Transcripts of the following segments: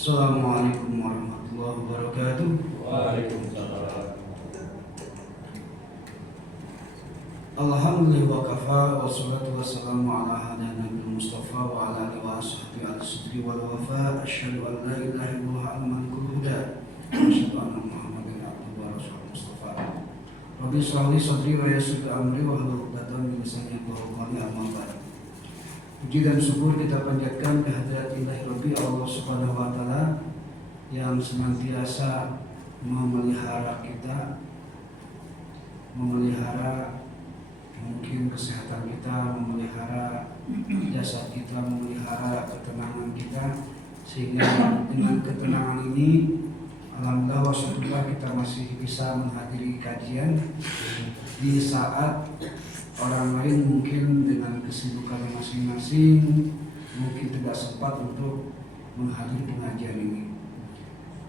Assalamualaikum warahmatullahi wabarakatuh. Waalaikumsalam. Alhamdulillah wa kafa wa salatu wassalamu ala nabi Mustafa wa ala alihi wa sahbihi al-sidri wal wafa. Asyhadu an la ilaha illallah al-malikul huda wa asyhadu anna Muhammadan abduhu wa rasuluhu Mustafa. Rabbi shrah li sadri wa yassir li amri wa hlul 'uqdatam min lisani yafqahu qawli. Amma ba'd. Puji dan syukur kita panjatkan kehadirat ilahi Rabbi Allah Subhanahu wa taala yang senantiasa memelihara kita, memelihara mungkin kesehatan kita, memelihara jasad kita, memelihara ketenangan kita, sehingga dengan ketenangan ini alhamdulillah wa syukurlah kita masih bisa menghadiri kajian di saat orang lain mungkin dengan kesibukan masing-masing mungkin tidak sempat untuk menghadiri pengajian ini.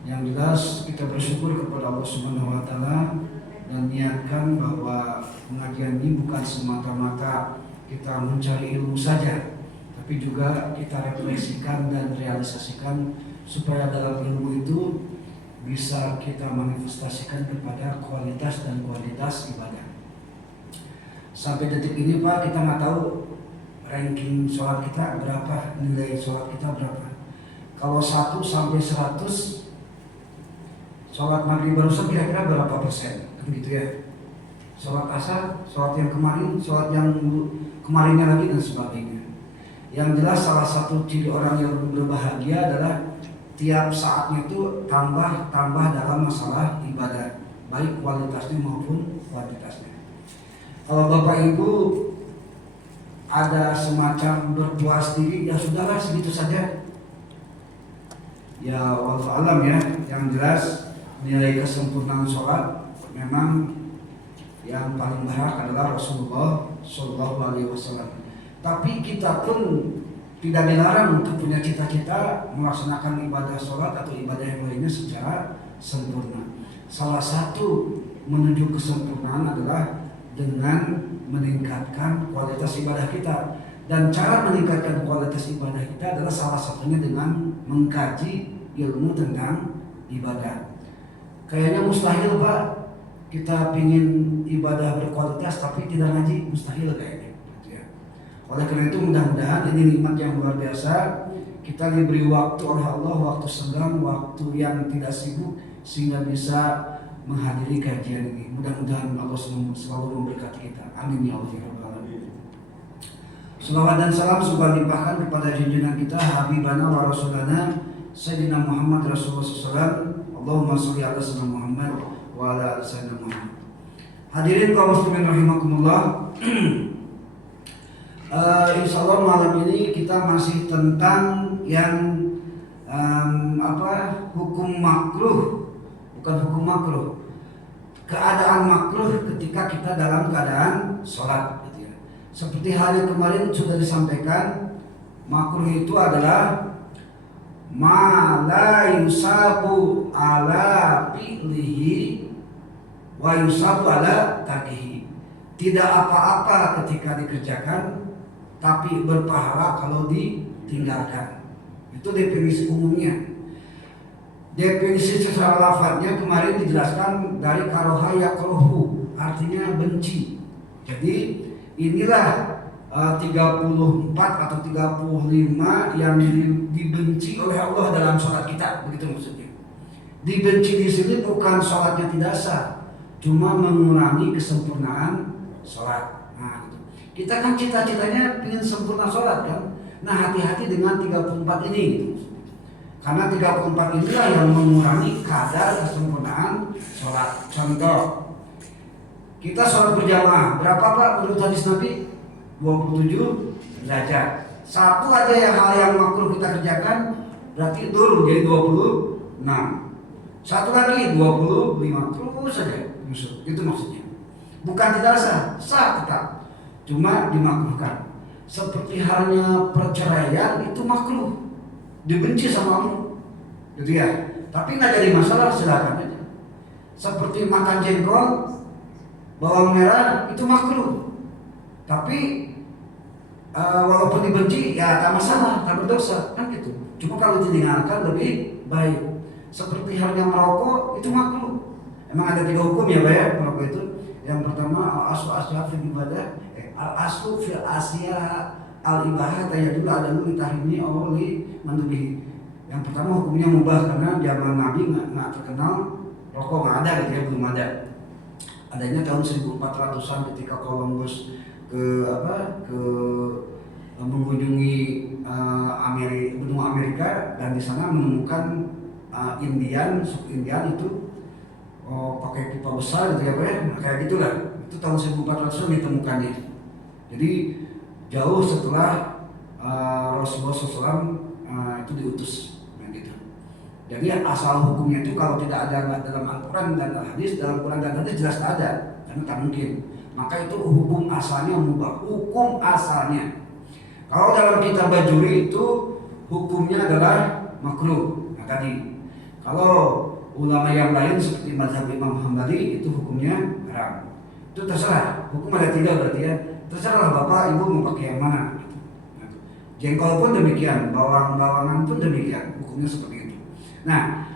Yang jelas kita bersyukur kepada Allah Subhanahu wa taala dan niatkan bahwa pengajian ini bukan semata-mata kita mencari ilmu saja, tapi juga kita refleksikan dan realisasikan supaya dalam ilmu itu bisa kita manifestasikan kepada kualitas dan kualitas ibadah. Sampai detik ini Pak, kita nggak tahu ranking sholat kita berapa, nilai sholat kita berapa. Kalau 1 sampai 100, sholat maghrib barusan kira-kira berapa persen? Kan gitu ya. Sholat asar, sholat yang kemarin, sholat yang kemarinnya lagi dan sebagainya. Yang jelas salah satu ciri orang yang berbahagia adalah tiap saatnya itu tambah dalam masalah ibadah, baik kualitasnya maupun kuantitasnya. Kalau Bapak Ibu ada semacam berpuas diri, ya sudahlah segitu saja. Ya wallahu alam ya. Yang jelas nilai kesempurnaan sholat memang yang paling berhak adalah Rasulullah Shallallahu Alaihi Wasallam. Tapi kita pun tidak dilarang untuk punya cita-cita melaksanakan ibadah sholat atau ibadah yang lainnya secara sempurna. Salah satu menuju kesempurnaan adalah dengan meningkatkan kualitas ibadah kita, dan cara meningkatkan kualitas ibadah kita adalah salah satunya dengan mengkaji ilmu tentang ibadah. Kayaknya mustahil Pak kita pingin ibadah berkualitas tapi tidak ngaji, mustahil kayaknya. Oleh karena itu mudah-mudahan ini nikmat yang luar biasa, kita diberi waktu oleh Allah, waktu senggang, waktu yang tidak sibuk sehingga bisa menghadiri kajian ini. Mudah-mudahan Allah selalu memberkati kita. Amin ya Allah ya Rabbal alamin. Salawat dan salam semoga limpahkan kepada junjungan kita Habibana wa Rasulana Sayyidina Muhammad Rasulullah SAW. Allahumma sholli ala sayyidina Muhammad wa ala ali sayyidina Muhammad. Hadirin kaum muslimin rahimakumullah. Insyaallah malam ini kita masih tentang yang hukum makruh. Bukan hukum makruh, keadaan makruh ketika kita dalam keadaan sholat gitu ya. Seperti halnya kemarin sudah disampaikan, makruh itu adalah ma la yusabu ala fi'lihi wa yusabu ala tarkihi. Tidak apa-apa ketika dikerjakan, tapi berpahala kalau ditinggalkan. Itu definisi umumnya. Definisi secara lafadznya kemarin dijelaskan dari karoha yakrohu, artinya benci. Jadi inilah 34 atau 35 yang dibenci oleh Allah dalam sholat kita, begitu maksudnya. Dibenci di sini bukan sholatnya tidak sah, cuma mengurangi kesempurnaan sholat. Nah, gitu. Kita kan cita-citanya ingin sempurna sholat kan. Nah, hati-hati dengan 34 ini gitu. Karena 34 inilah yang mengurangi kadar kesempurnaan sholat. Contoh, kita sholat berjamaah, berapa Pak menurut hadis Nabi? 27 derajat. Satu aja yang hal yang makruh kita kerjakan, berarti turun jadi 26. Satu lagi 25, terus saja. Itu maksudnya. Bukan tidak sah, sah tetap. Cuma dimakruhkan. Seperti halnya perceraian itu makruh, dibenci sama Allah, gitu ya. Tapi nggak jadi masalah, silakan aja. Seperti makan jengkol, bawang merah itu makruh, tapi walaupun dibenci ya tak masalah, tak berdosa, kan gitu. Cuma kalau ditinggalkan lebih baik. Seperti halnya merokok itu makruh. Emang ada 3 hukum ya Pak ya merokok itu. Yang pertama al-aslu fil ibadah, al-aslu fil asya al-ibadah tayyadul adamu litahimi awli mandubihi. Yang pertama hukumnya mubah karena zaman Nabi nggak terkenal rokok, nggak ada gitu ya, belum ada. Adanya tahun 1400-an ketika Columbus ke mengunjungi benua Amerika dan di sana menemukan suku Indian itu pakai pipa besar gitu ya Pak ya, kayak gitulah. Itu tahun 1400-an ditemukannya. Jadi jauh setelah Rasulullah SAW itu diutus, gitu. Jadi asal hukumnya itu kalau tidak ada dalam Al-Quran dan Al-Hadis, dalam Quran dan Hadis jelas tak ada, karena tak mungkin. Maka itu hukum asalnya mubah, hukum asalnya. Kalau dalam kitab Bajuri itu hukumnya adalah makruh. Nah tadi, kalau ulama yang lain seperti mazhab Imam Hambali itu hukumnya haram. Itu terserah, hukum ada 3 berarti ya. Terserah bapak ibu mau pakai yang mana. Jengkol pun demikian, bawang-bawangan pun demikian, hukumnya seperti itu. Nah,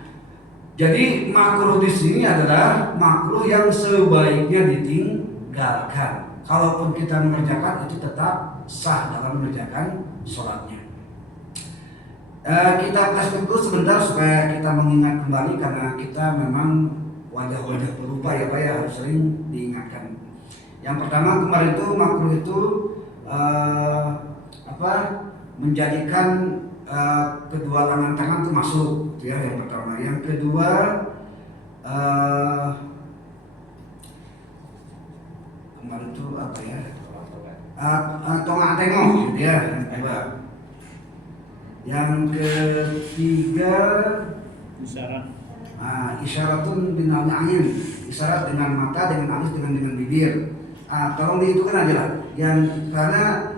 jadi makruh di sini adalah makruh yang sebaiknya ditinggalkan. Kalaupun kita mengerjakan itu tetap sah dalam mengerjakan sholatnya. Kita flashback dulu sebentar supaya kita mengingat kembali karena kita memang wajah-wajah pelupa ya Pak ya, harus sering diingatkan. Yang pertama kemarin itu makruh itu menjadikan kedua tangan itu masuk, gitu ya, yang pertama. Yang kedua kemarin itu apa ya? Tongak tengok, gitu ya, yang kedua. Yang ketiga isyaratun binal angin, isyarat dengan mata, dengan alis, dengan bibir. Tolong dihitungkan aja lah. Yang karena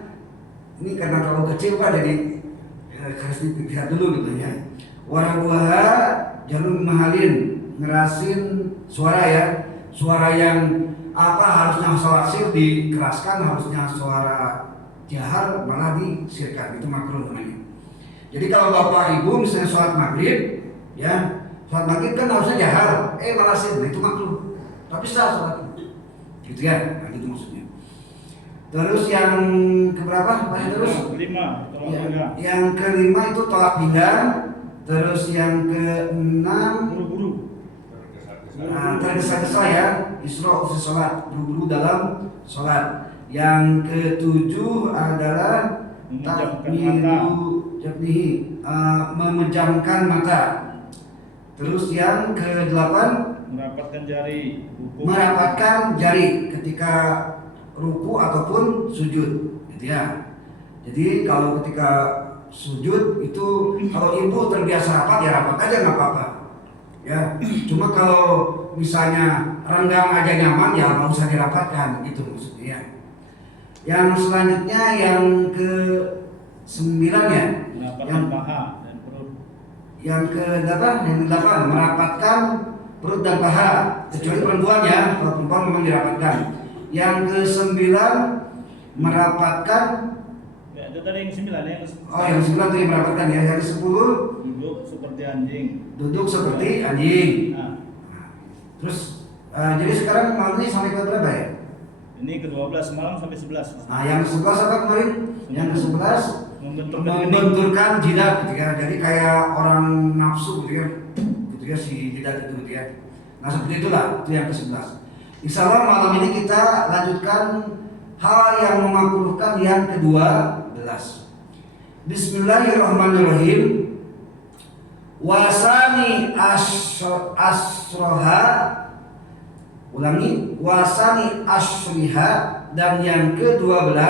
ini karena terlalu kecil Pak, jadi harus dilihat dulu gitu ya. Warabuha jalur mahalin, ngerasin suara ya, suara yang harusnya suara sir dikeraskan, harusnya suara jahar malah disirkan, itu makruh namanya. Jadi kalau bapak ibu misalnya sholat maghrib, ya sholat maghrib kan harusnya jahar, malah sir, itu makruh. Tapi sah sholat, gitu ya, nah, gitu maksudnya. Terus yang keberapa? Terus yang kelima itu tolak pinggang. Terus yang keenam buru-buru, tergesa-gesa ya, isra' fi sholat, buru-buru dalam sholat. Yang ketujuh adalah memejamkan mata. Terus yang kedelapan merapatkan jari ketika ruku ataupun sujud, gitu ya. Jadi kalau ketika sujud itu kalau ibu terbiasa rapat ya rapat aja nggak apa-apa, ya. Cuma kalau misalnya renggang aja nyaman ya nggak usah dirapatkan, gitu maksudnya. Yang selanjutnya yang ke-9 ya, yang paha dan perut. Yang ke-8 merapatkan perut dan paha, kecuali perempuan ya, kalau perempuan memang dirapatkan. Yang ke-9 merapatkan. Ya, itu tadi yang 9 ya. Yang 9 tadi merapatkan ya. Yang ke-10 duduk seperti anjing. Duduk seperti anjing. Nah. Terus jadi sekarang malam ini sampai ke berapa ya? Ini ke-12 semalam sampai 11. Yang ke-11 apa kemarin? Yang ke-11 membenturkan jidat gitu ya. Jadi kayak orang nafsu gitu ya. Gitu ya si jidat itu gitu ya. Nah seperti itulah, itu yang ke-11. Insya Allah malam ini kita lanjutkan hal yang memakruhkan yang ke-12. Bismillahirrahmanirrahim. Wasani asroha, ulangi, wasani asriha, dan yang ke-12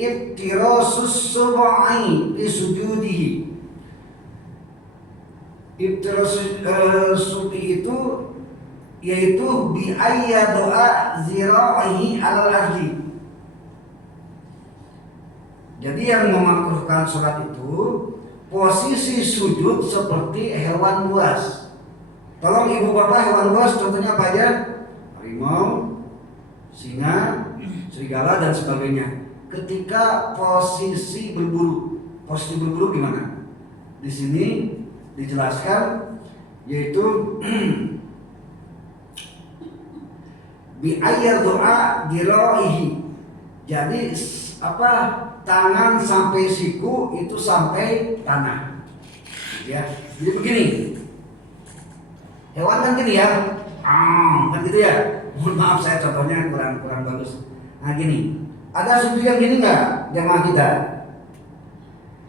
iftirasus sub'i bi sujudihi. Iftirasus sub'i itu yaitu bi ayya doa zira'ihi alal ardi. Jadi yang memakruhkan sholat itu posisi sujud seperti hewan buas. Tolong ibu bapak, hewan buas contohnya apa aja? Harimau, singa, serigala dan sebagainya. Ketika posisi berburu gimana? Di sini dijelaskan, yaitu bi ayyar doa diroihi. Jadi apa, tangan sampai siku itu sampai tanah. Ya, jadi begini. Hewan kan gini ya, kan gitu ya. Mohon maaf saya contohnya kurang bagus. Nah gini, ada sujud yang gini nggak jamaah kita?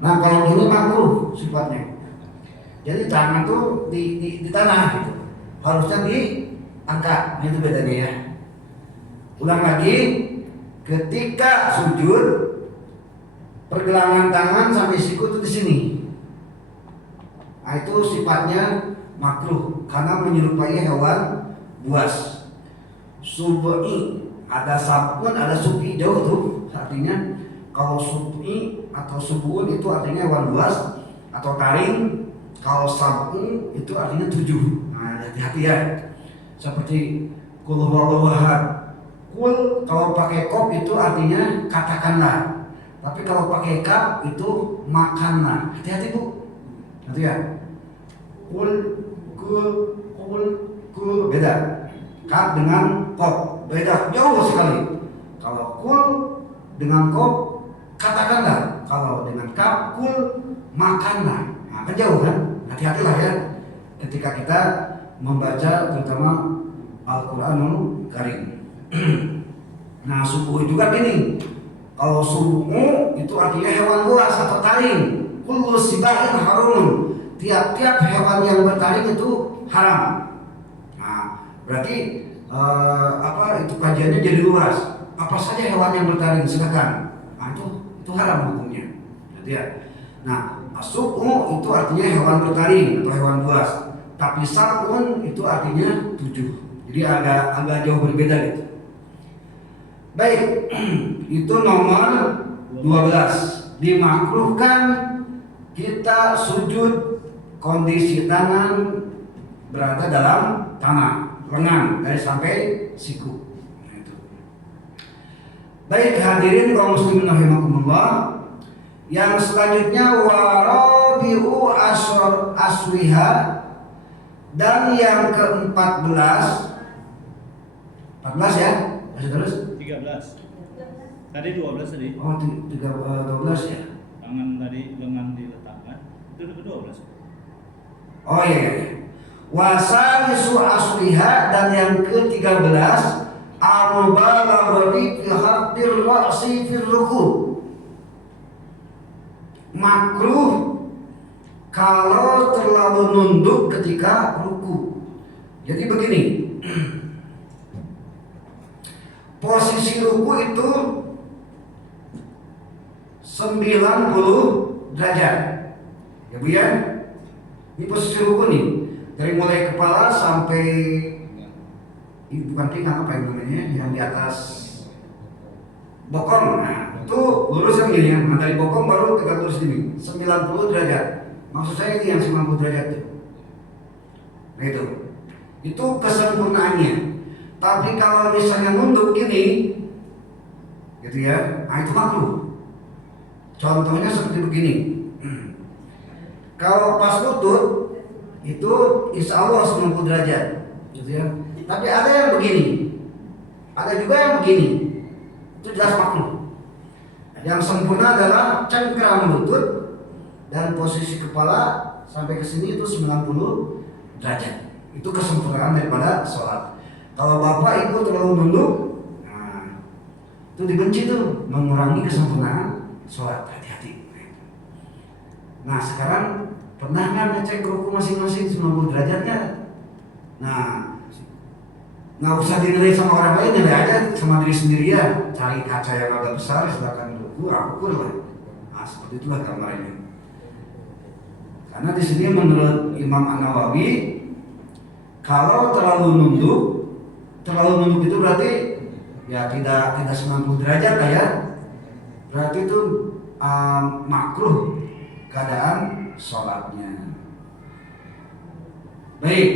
Nah kalau gini makruh sifatnya. Jadi tangan tuh di tanah gitu, harusnya diangkat. Nah, itu bedanya ya. Ulang lagi, ketika sujud pergelangan tangan sampai siku itu di sini. Nah itu sifatnya makruh karena menyerupai hewan buas. Sub'i, ada sabun, ada sub'i jauh tuh. Artinya kalau sub'i atau subun itu artinya hewan buas atau taring. Kalau sabun itu artinya 7. Nah hati-hati ya. Seperti kul huwallahu ahad. Kul kalau pakai kop itu artinya katakanlah. Tapi kalau pakai kap itu makanlah. Hati-hati Bu. Nanti ya. Kul beda. Kap dengan kop beda jauh sekali. Kalau kul dengan kop katakanlah. Kalau dengan kap kul makanlah. Nah, kan jauh kan? Hati-hatilah ya ketika kita membaca terutama Al-Qur'anul Karim. Nah, subuh juga gini. Kalau subuh itu artinya hewan buas atau taring. Kullu sibahin harum. Tiap-tiap hewan yang bertaring itu haram. Nah, berarti itu kajiannya jadi luas. Apa saja hewan yang bertaring silakan. Nah, itu haram hukumnya. Jadi ya. Nah, subuh itu artinya hewan bertaring atau hewan buas. Tapi sabun itu artinya 7. Jadi agak jauh berbeda gitu. Baik, itu nomor 12. Dimakruhkan kita sujud kondisi tangan berada dalam tanah, lengan dari sampai siku. Baik hadirin kaum muslimin rahimakumullah. Yang selanjutnya warabi'u aswiha, dan yang ke-14. 14 ya? Masih terus? 13. Tadi 12 tadi. Oh, 12 ya. Tangan tadi lengan diletakkan. Itu ke-12. Oh iya. Wasalisu asliha, dan yang ke-13 al-mubalaghah fi haqqir ra'si fil ruku'. Makruh kalau terlalu nunduk ketika ruku. Jadi begini. Posisi ruku itu 90 derajat. Ya Bu ya. Ini posisi ruku nih. Dari mulai kepala sampai bukan pinggang, apa yang namanya, yang di atas bokong. Nah, itu lurus yang ini. Nah, dari bokong baru tegak lurus ini. 90 derajat. Maksud saya ini yang 90 derajat itu. Nah itu kesempurnaannya. Tapi kalau misalnya nunduk gini, gitu ya, nah itu makruh. Contohnya seperti begini. Kalau pas lutut itu insya Allah 90 derajat, gitu ya. Tapi ada yang begini, ada juga yang begini. Itu jelas makruh. Yang sempurna adalah cengkram lutut dan posisi kepala sampai ke sini itu 90 derajat. Itu kesempurnaan daripada sholat. Kalau bapak ibu terlalu nunduk, nah, itu dibenci tuh, mengurangi kesempurnaan sholat. Hati-hati. Nah sekarang pernah nggak ngecek ruku masing-masing 90 derajatnya? Nah, nggak usah dinilai sama orang lain, nilai aja sama diri sendiri ya. Cari kaca yang agak besar, silakan ruku, ukur lah. Nah seperti itulah gambarnya. Karena di sini menurut Imam An-Nawawi, kalau terlalu nunduk itu berarti ya tidak 90 derajat lah ya. Berarti itu makruh keadaan sholatnya. Baik,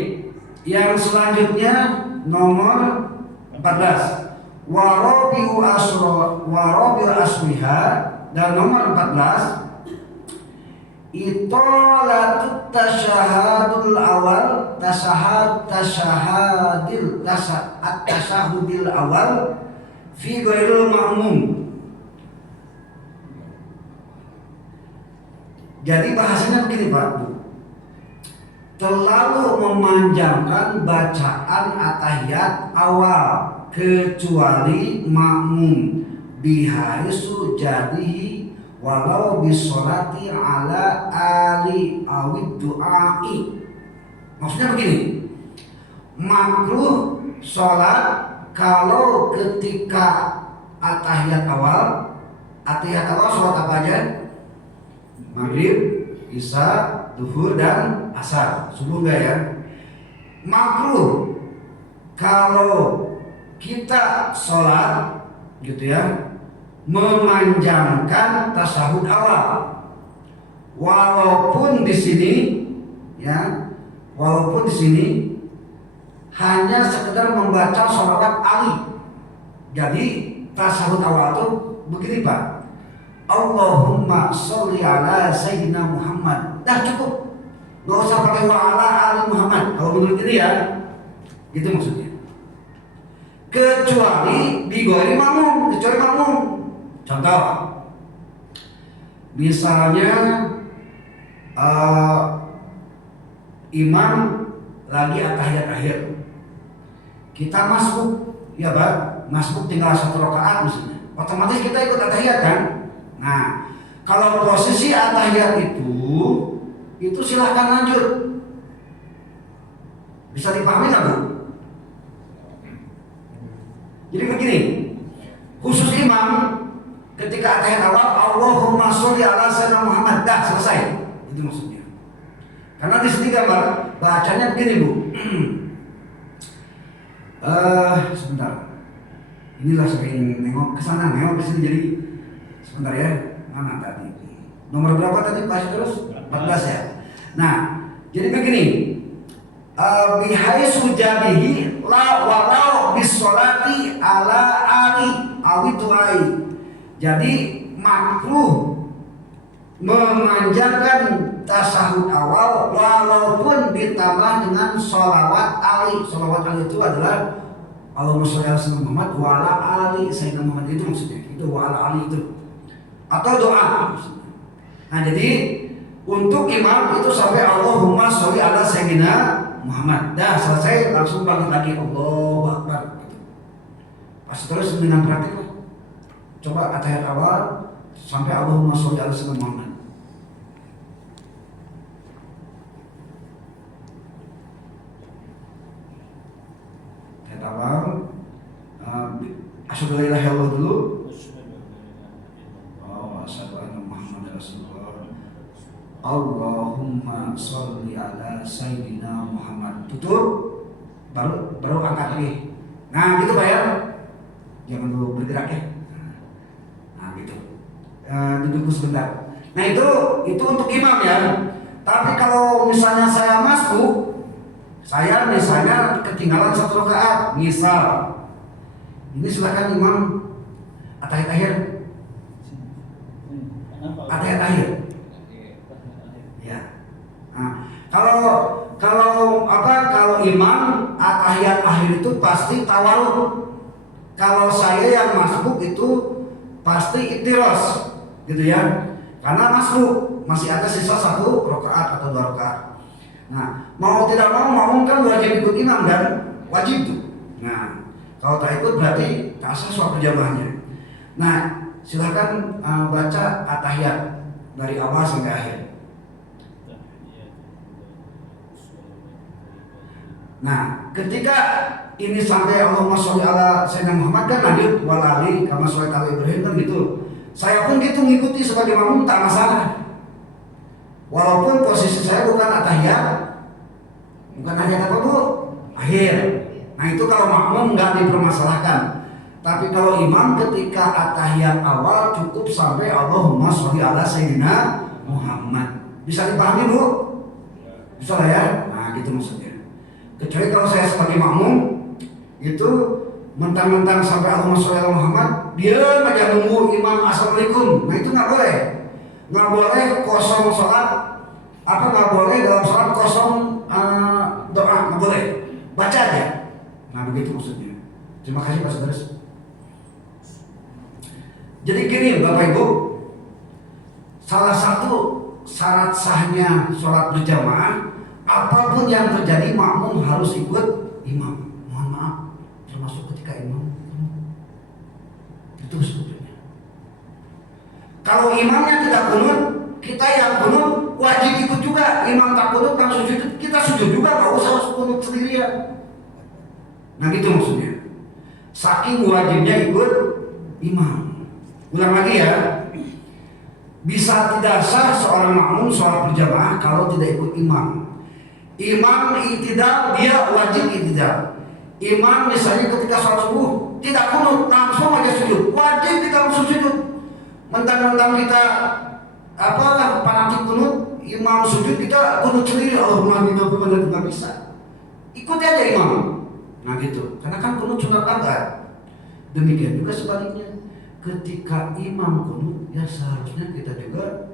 yang selanjutnya nomor 14. Warabi'u aswiha, dan nomor 14 Itolatut tasyahadul awal tasyahudil awal fi ghairil ma'mum. Jadi bahasanya begini Pak Bu, terlalu memanjangkan bacaan atahiyat awal kecuali makmum bihaisu jadihi walau bisolati ala ali awid du'ai. Maksudnya begini, makruh sholat kalau ketika atahiyat awal sholat apa aja? Maghrib, isya, duhur dan asar. Subuh enggak ya? Makruh kalau kita sholat gitu ya, memanjangkan tasyahud awal, walaupun di sini hanya sekedar membaca sholawat Ali. Jadi tasyahud awal itu begini Pak, Allahumma sholli ala sayyidina Muhammad, dah cukup, nggak usah pakai wa ala ali Muhammad kalau menurut ini ya, gitu maksudnya. Kecuali digori makmum, contoh, misalnya imam lagi atahiyat akhir, kita masbuk, ya Pak, masbuk tinggal 1 rakaat misalnya, otomatis kita ikut atahiyat kan. Nah, kalau posisi atahiyat itu silahkan lanjut. Bisa dipahami nggak Bu? Jadi begini, khusus imam ketika atahiyat awal, Allahumma sholli ala sayyidina Muhammad, dah selesai. Itu maksudnya. Karena di sini gambar bacanya begini Bu. Sebentar. Inilah sering nengok ke sana, nengok ke sini, jadi sebentar ya. Mana tadi? Nomor berapa tadi Pak terus? 14 ya. Nah, jadi begini. Bihaisu jadihi la walau bisolati ala ali awituai. Jadi makruh memanjangkan tasyahud awal walaupun ditambah dengan sholawat Ali. Sholawat Ali itu adalah Allahumma sholli ala sayyidina Muhammad wa ala ali sayyidina Muhammad, itu maksudnya. Itu wa ala ali itu. Atau doa maksudnya. Nah, jadi untuk imam itu sampai Allahumma sholli ala sayyidina Muhammad. Dah selesai, langsung bangkit lagi Allahu Akbar gitu. Pasti terus dengan praktik lah. Coba atahiyat awal sampai Allahumma sholli ala sayyidina Muhammad. Atahiyat awal asyhadu an la ilaha illallah dulu. Asyhadu anna Muhammadar Rasulullah. Allahumma sholli ala sayyidina Muhammad. Tutup, baru angkat lagi. Nah, gitu Pak ya. Jangan dulu bergerak ya. Nah, gitu. Duduk sebentar. Nah, itu untuk imam ya. Tapi kalau misalnya saya masbuk, saya misalnya ketinggalan 1 rakaat, misal. Ini silakan imam atahiyat akhir. Atahiyat akhir. Ya. Nah, kalau imam atahiyat akhir itu pasti tawarruk. Kalau saya yang masbuk itu pasti iktiros, gitu ya. Karena masbuk masih ada sisa 1 rakaat atau 2 rakaat. Nah, mau tidak mau kan wajib ikut imam dan wajib tuh. Nah, kalau tak ikut berarti tak sah suatu jamaahnya. Nah, silakan baca atahiyat dari awal sampai akhir. Nah, ketika ini sampai Allahumma sholli ala sayyidina Muhammad kan lanjut walali kama sholli ala Ibrahim kan gitu. Saya pun gitu ngikuti sebagai makmum, tak masalah. Walaupun posisi saya bukan atahiyat, bukan atahiyat apa Bu? Akhir. Nah, itu kalau makmum nggak dipermasalahkan. Tapi kalau imam ketika atahiyat awal cukup sampai Allahumma sholli ala sayyidina Muhammad. Bisa dipahami Bu? Bisa lah ya? Nah, gitu maksudnya. Kecuali kalau saya sebagai makmum itu mentang-mentang sampai Allahumma sholli ala Muhammad, dia aja nunggu imam assalamualaikum. Nah, itu nggak boleh. nggak boleh kosong sholat, nggak boleh dalam sholat kosong doa, nggak boleh, baca aja. Nah begitu maksudnya. Terima kasih Pak Saudara. Jadi gini Bapak Ibu, salah satu syarat sahnya sholat berjamaah, apapun yang terjadi makmum harus ikut imam. Mohon maaf, termasuk ketika imam itu sebetulnya. Kalau imamnya tidak kunut, kita yang kunut wajib ikut juga. Imam tak kunut, kan sujud, kita sujud juga, nggak usah kunut sendirian. Nah gitu maksudnya. Saking wajibnya ikut imam. Ulang lagi ya, bisa tidak sah seorang makmum sholat berjamaah kalau tidak ikut imam. Imam i'tidal, dia wajib i'tidal. Imam misalnya ketika sholat subuh tidak kunut, langsung aja sujud, wajib kita langsung sujud. Mentang-mentang kita fanatik kunut, imam sujud kita kunut sendiri, Allahumma inna bimadad, nggak bisa. Ikuti aja imam. Nah gitu, karena kan kunut sunat akad. Demikian juga sebaliknya. Ketika imam kunut, ya seharusnya kita juga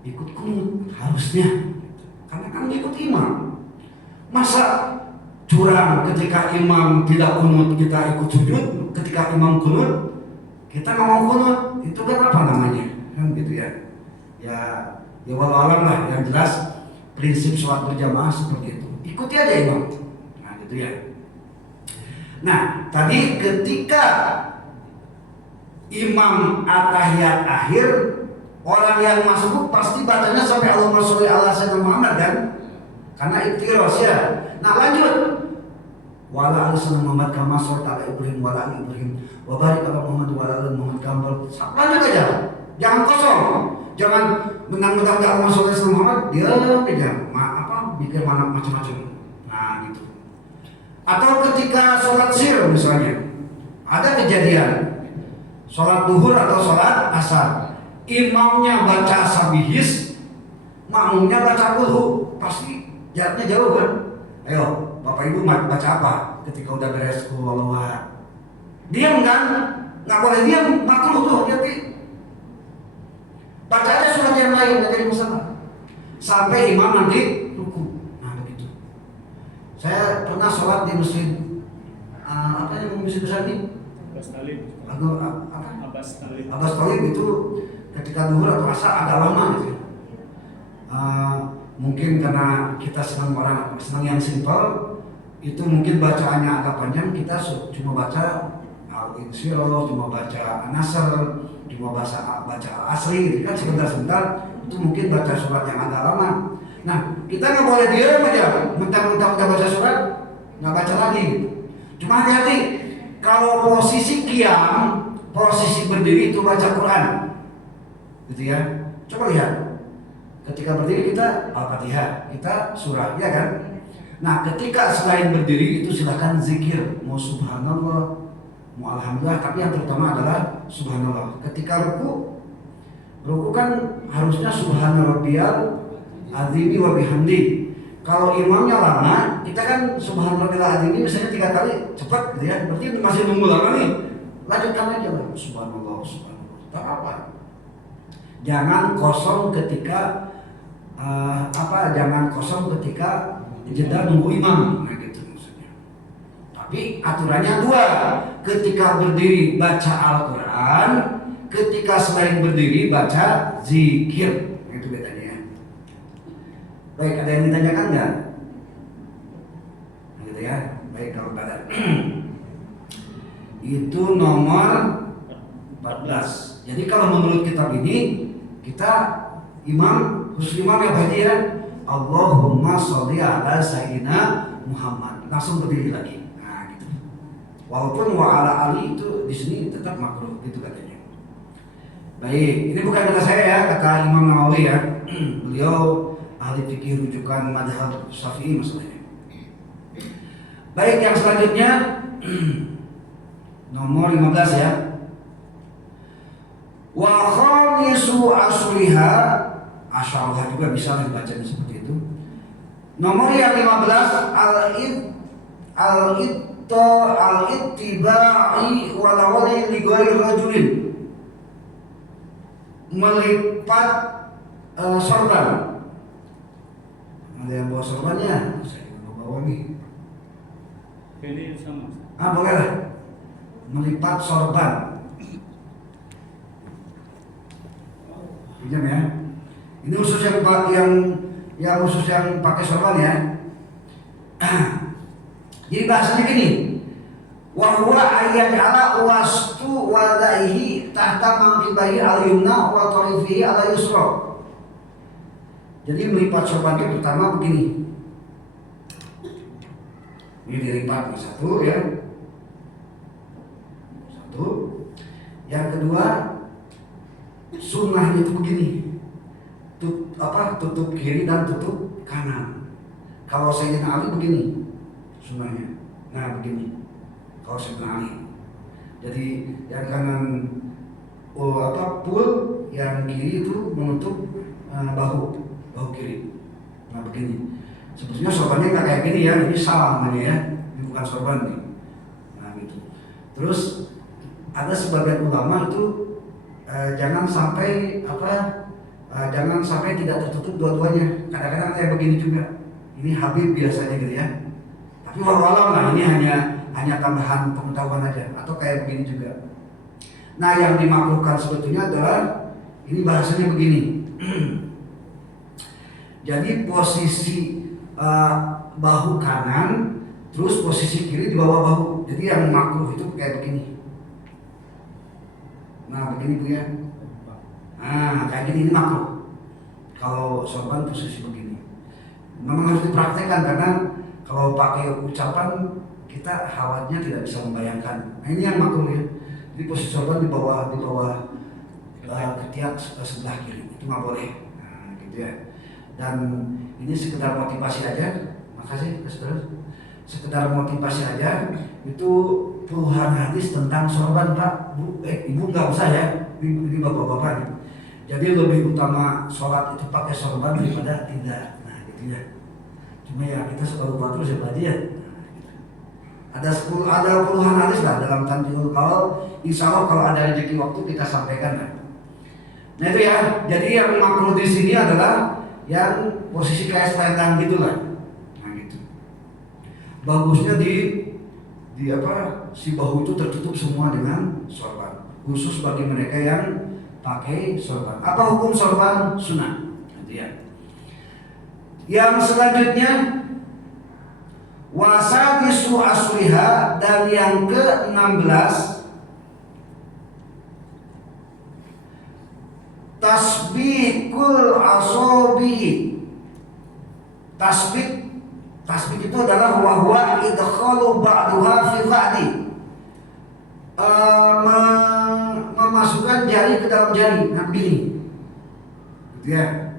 ikut kunut, harusnya. Karena kan ikut imam. Masa curang ketika imam tidak kunut kita ikut sujud, ketika imam kunut kita nggak mau kunut, itu kan apa namanya? Kan gitu ya. Ya walau alam lah, yang jelas prinsip sholat berjamaah seperti itu. Ikuti aja imam. Nah gitu ya. Nah tadi ketika imam at-tahiyat akhir, orang yang masuk pasti bacanya sampai Allahumma sholli ala sayyidina Muhammad kan? Karena iktiros ya. Nah lanjut. Wala ala sayyidina Muhammad kama sholli ala Ibrahim wa ala Ibrahim wa barik ala Muhammad wa ala Muhammad kama. Lanjut aja. Jangan kosong. Jangan mentang-mentang Allahumma sholli ala sayyidina Muhammad dia bikin mana macam-macam. Nah gitu. Atau ketika sholat sir misalnya, ada kejadian sholat duhur atau sholat asar, imamnya baca sabihis, makmumnya baca qulhu, pasti jaraknya jauh kan? Ayo, Bapak Ibu baca apa ketika udah beres qul huwallahu ahad? Diam kan? Nggak boleh diam, makruh tuh, hati-hati. Baca aja surat yang lain, nggak jadi masalah. Sampai imam nanti ruku. Nah begitu. Saya pernah sholat di masjid masjid besar ini. Abbas Talib itu ketika duhur atau asar agak lama gitu. Mungkin karena kita senang yang simpel, itu mungkin bacaannya agak panjang, kita cuma baca Al-Insyirah, cuma baca An-Nasr, cuma baca Al-Asri gitu kan, sebentar-sebentar itu mungkin baca surat yang agak lama. Nah kita nggak boleh diam aja, mentang-mentang udah baca surat nggak baca lagi gitu. Cuma hati-hati, kalau posisi qiyam, posisi berdiri itu baca Quran, gitu ya. Coba lihat, ketika berdiri kita Al-Fatihah, kita surah, ya kan? Nah, ketika selain berdiri itu silakan zikir, mau subhanallah, mau alhamdulillah, tapi yang terutama adalah subhanallah. Ketika ruku kan harusnya subhanarabbiyal azimi wa bihamdi. Kalau imamnya lama, kita kan subhanallahil azim ini misalnya 3 kali cepat gitu ya. Berarti masih nunggu lama nih. Lanjutkan aja lah, subhanallah. Tak apa. Jangan kosong ketika jangan kosong ketika jeda nunggu imam. Nah gitu maksudnya. Tapi aturannya 2. Ketika berdiri baca Al-Qur'an, ketika selain berdiri baca zikir. Itu bedanya. Baik, ada yang ditanyakan nggak? Gitu ya. Baik, kalau nggak ada. Itu nomor 14. Jadi kalau menurut kitab ini, kita khusus imam ya Pak ya, Allahumma sholli ala sayyidina Muhammad. Langsung berdiri lagi. Nah, gitu. Walaupun wa ala ali itu di sini tetap makruh, gitu katanya. Baik, ini bukan kata saya ya, kata Imam Nawawi ya. Beliau ahli fikih rujukan madhab Syafi'i masalahnya. Baik, yang selanjutnya nomor 15 ya. Wa khamisu asliha, asyarah juga bisa dibacanya seperti itu. Nomor yang 15 al-ittiba'i walawali li ghairi rajulin. Melipat sorban. Ada yang bawa sorbannya? Saya juga bawa nih. Ini sama. Boleh lah. Melipat sorban. Pinjam ya. Ini khusus yang khusus yang pakai sorban ya. Jadi bahasanya gini. Wa huwa ayyaj'ala wastu wadaihi tahta mankibahi al-yumna wa tarifihi al-yusra. Jadi melipat sorban itu pertama begini. Ini dilipat satu ya. Satu. Yang kedua, sunnahnya itu begini. Tutup kiri dan tutup kanan. Kalau Sayyidina Ali begini sunnahnya. Nah begini. Kalau Sayyidina Ali. Jadi yang kanan full, yang kiri itu menutup bahu kiri. Nah begini. Sebetulnya sorbannya nggak kayak gini ya, ini salah namanya ya. Ini bukan sorban nih. Nah gitu. Terus ada sebagian ulama itu jangan sampai tidak tertutup dua-duanya. Kadang-kadang kayak begini juga. Ini Habib biasanya gitu ya. Tapi walau lah ini hanya tambahan pengetahuan aja. Atau kayak begini juga. Nah yang dimakruhkan sebetulnya adalah ini bahasanya begini. Jadi posisi bahu kanan, terus posisi kiri di bawah bahu. Jadi yang makruh itu kayak begini. Nah begini Bu ya. Nah kayak gini ini makruh. Kalau sorban posisi begini. Memang harus dipraktekkan karena kalau pakai ucapan kita khawatirnya tidak bisa membayangkan. Nah ini yang makruh ya. Jadi posisi sorban di bawah ketiak sebelah kiri itu nggak boleh. Nah gitu ya. Dan ini sekedar motivasi aja. Makasih saudara. Sekedar motivasi aja. Itu puluhan hadis tentang sorban Pak. Ibu nggak usah ya. Ini bapak-bapak nih. Jadi lebih utama sholat itu pakai sorban daripada tidak. Nah gitu ya. Cuma ya kita suka lupa terus ya Pak ya. Ada puluhan hadis lah dalam Tanjul Qaul. Insya Allah kalau ada rezeki waktu kita sampaikan lah. Nah itu ya. Jadi yang makruh di sini adalah yang posisi kayak selendang gitulah. Nah gitu. Bagusnya si bahu itu tertutup semua dengan sorban. Khusus bagi mereka yang pakai sorban. Apa hukum sorban? Sunnah. Gitu ya. Yang selanjutnya wasadisu asliha, dan yang ke-16 tasbikul asobi. Tasbik itu adalah wahwa idkhalu ba'duha fi ba'di. Memasukkan jari ke dalam jari. Nah begini. Gitu ya.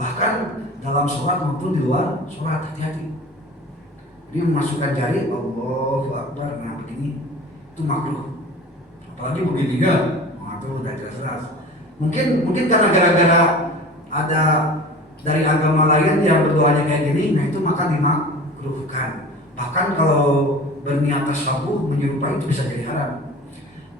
Bahkan dalam sholat maupun di luar sholat, hati-hati. Dia memasukkan jari, Allahu Akbar. Nah begini itu makruh. Apalagi begini kan. Nah itu udah jelas-jelas. Mungkin karena gara-gara ada dari agama lain yang berdoanya kayak gini, nah itu maka dimakruhkan. Bahkan kalau berniat tasawuf menyerupai itu bisa jadi haram.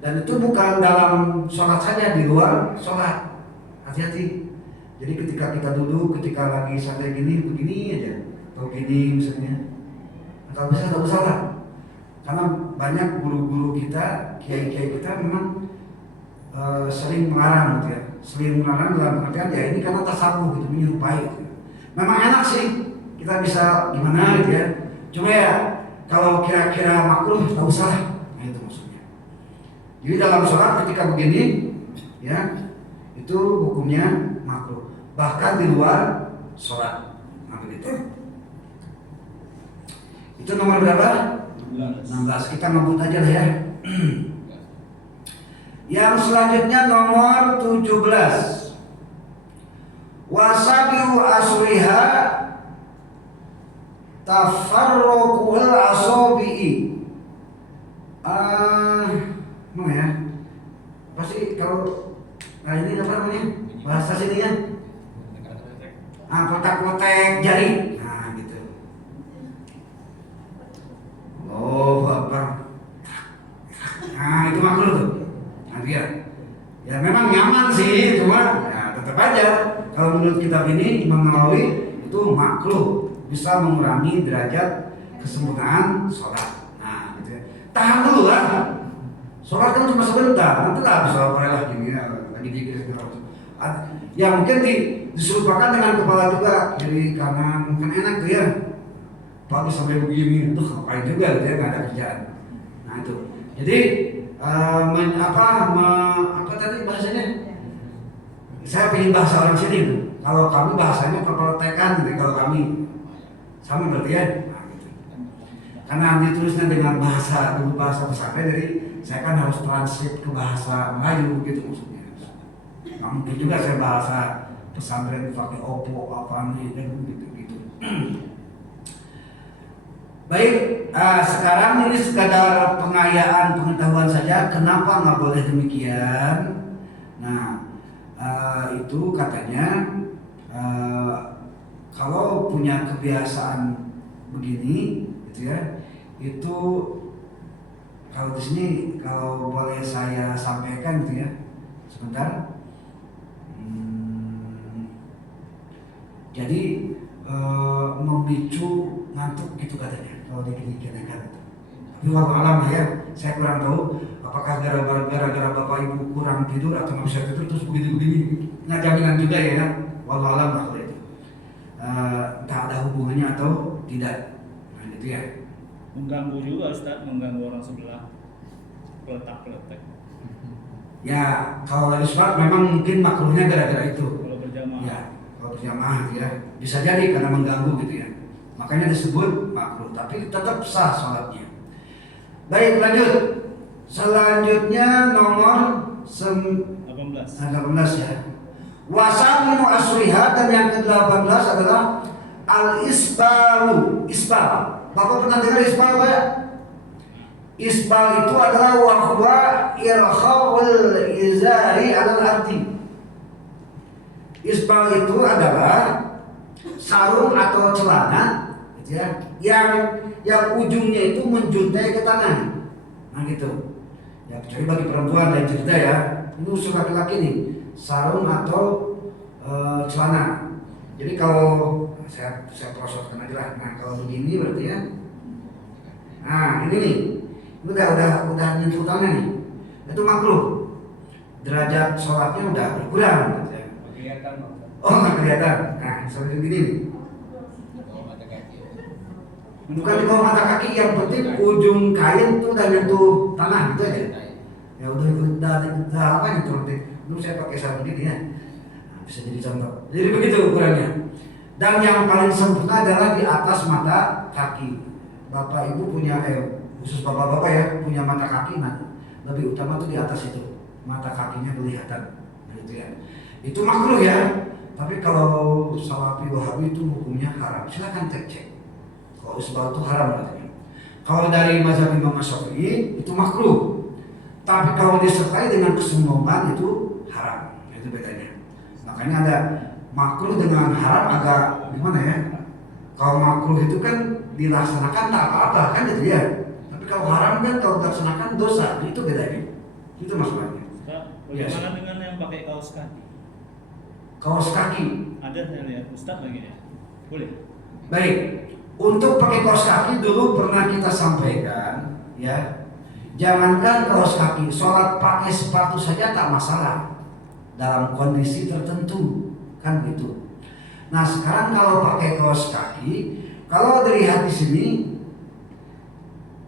Dan itu bukan dalam sholat saja, di luar sholat. Hati-hati. Jadi ketika kita duduk, ketika lagi santai gini, begini aja, atau gini misalnya, atau bisa tak usah lah. Karena banyak guru-guru kita, kiai-kiai kita memang sering melarang gitu ya. Sering melarang dalam artian ya ini karena tasawuf gitu, menyerupai gitu. Memang enak sih kita bisa gimana gitu ya. Cuma ya kalau kira-kira makruh tak usah lah. Nah itu maksudnya. Jadi dalam sholat ketika begini ya itu hukumnya makruh. Bahkan di luar sholat. Nah begitu. Itu nomor berapa? 16. Kita ngebut aja lah ya. Yang selanjutnya nomor 17. Wasabiu asliha tafarruqul asabi'i. Mana ya? Pasti kalau ini apa namanya? Bahasa sini ya? Kotak-kotak jari. Nah gitu. Oh, apa? Nah itu makruh tuh. Ya memang nyaman sih, cuma ya tetap aja menurut kitab ini Imam Nawawi itu makruh, bisa mengurangi derajat kesempurnaan sholat. Nah, gitu ya. Tahan dulu lah. Sholat kan cuma sebentar, nanti lah bisa lah gini ya, lagi dikir segala macam. Ya mungkin diserupakan dengan kepala juga, jadi kanan kan enak tuh ya. Pagi sampai begini, tuh ngapain juga gitu ya, nggak ada kerjaan. Nah itu. Jadi apa tadi bahasanya? Saya pengen bahasa orang sini. Kalau kami bahasanya kepala tekan, gitu. Kalau kami sama berarti ya. Nah, gitu. Karena ditulisnya dengan bahasa pesantren, jadi saya kan harus translate ke bahasa Melayu gitu maksudnya. Nah, mungkin juga saya bahasa pesantren pakai opo apa nih dan gitu. Baik, sekarang ini sekadar pengayaan pengetahuan saja. Kenapa nggak boleh demikian? Nah, itu katanya kalau punya kebiasaan begini, gitu ya, itu kalau di sini kalau boleh saya sampaikan, gitu ya, sebentar. Jadi memicu ngantuk gitu katanya kalau dikini-kini kan itu. Tapi wallahu alam ya, saya kurang tahu apakah gara-gara bapak ibu kurang tidur atau nggak bisa tidur terus begini-begini, nggak jaminan juga ya. Wallahu alam lah kalau itu. Entah ada hubungannya atau tidak. Nah gitu ya. Mengganggu juga Ustaz, mengganggu orang sebelah, peletak-peletek. Ya kalau lagi sholat memang mungkin makruhnya gara-gara itu. Kalau berjamaah. Ya. Kalau berjamaah ya bisa jadi karena mengganggu gitu ya, makanya disebut makruh, tapi tetap sah sholatnya. Baik, lanjut. Selanjutnya nomor 18 ya. Wasamu asriha, dan yang ke-18 adalah al-isbalu. Isbal, Bapak pernah dengar isbal Pak ya? Isbal itu adalah wahwa irkhaul izari alal ardi. Isbal itu adalah sarung atau celana, gitu ya, yang ujungnya itu menjuntai ke tanah. Nah gitu. Ya kecuali bagi perempuan dan cerita ya. Ini usul laki-laki nih, sarung atau celana. Jadi kalau saya prosotkan aja lah. Nah kalau begini berarti ya. Nah ini nih, udah nyentuh tanah nih. Itu makruh. Derajat sholatnya udah berkurang. Oh nggak kelihatan. Nah seperti gini nih. Bukan di bawah mata kaki, yang penting ujung kain tuh udah nyentuh tanah gitu aja. Ya udah apa nih tuh nanti. Dulu saya pakai sarung gini ya. Nah, bisa jadi contoh. Jadi begitu ukurannya. Dan yang paling sempurna adalah di atas mata kaki. Bapak ibu punya khusus bapak-bapak ya punya mata kaki, nah lebih utama tuh di atas itu. Mata kakinya kelihatan. Gitu ya. Itu makruh ya. Tapi kalau Salafi Wahabi itu hukumnya haram. Silakan cek. Kalau isbal itu haram katanya. Kalau dari mazhab Imam Syafi'i itu makruh. Tapi kalau disertai dengan kesombongan itu haram. Itu bedanya. Makanya ada makruh dengan haram agak gimana ya? Kalau makruh itu kan dilaksanakan tak apa-apa kan gitu ya. Tapi kalau haram kan kalau dilaksanakan dosa. Itu bedanya. Itu masalahnya. Bagaimana dengan yang pakai kaos kaki? Kaos kaki. Ada saya lihat Ustaz lagi ya. Boleh. Baik. Untuk pakai kaos kaki dulu pernah kita sampaikan ya. Jangankan kaos kaki, sholat pakai sepatu saja tak masalah dalam kondisi tertentu kan gitu. Nah sekarang kalau pakai kaos kaki, kalau dilihat di sini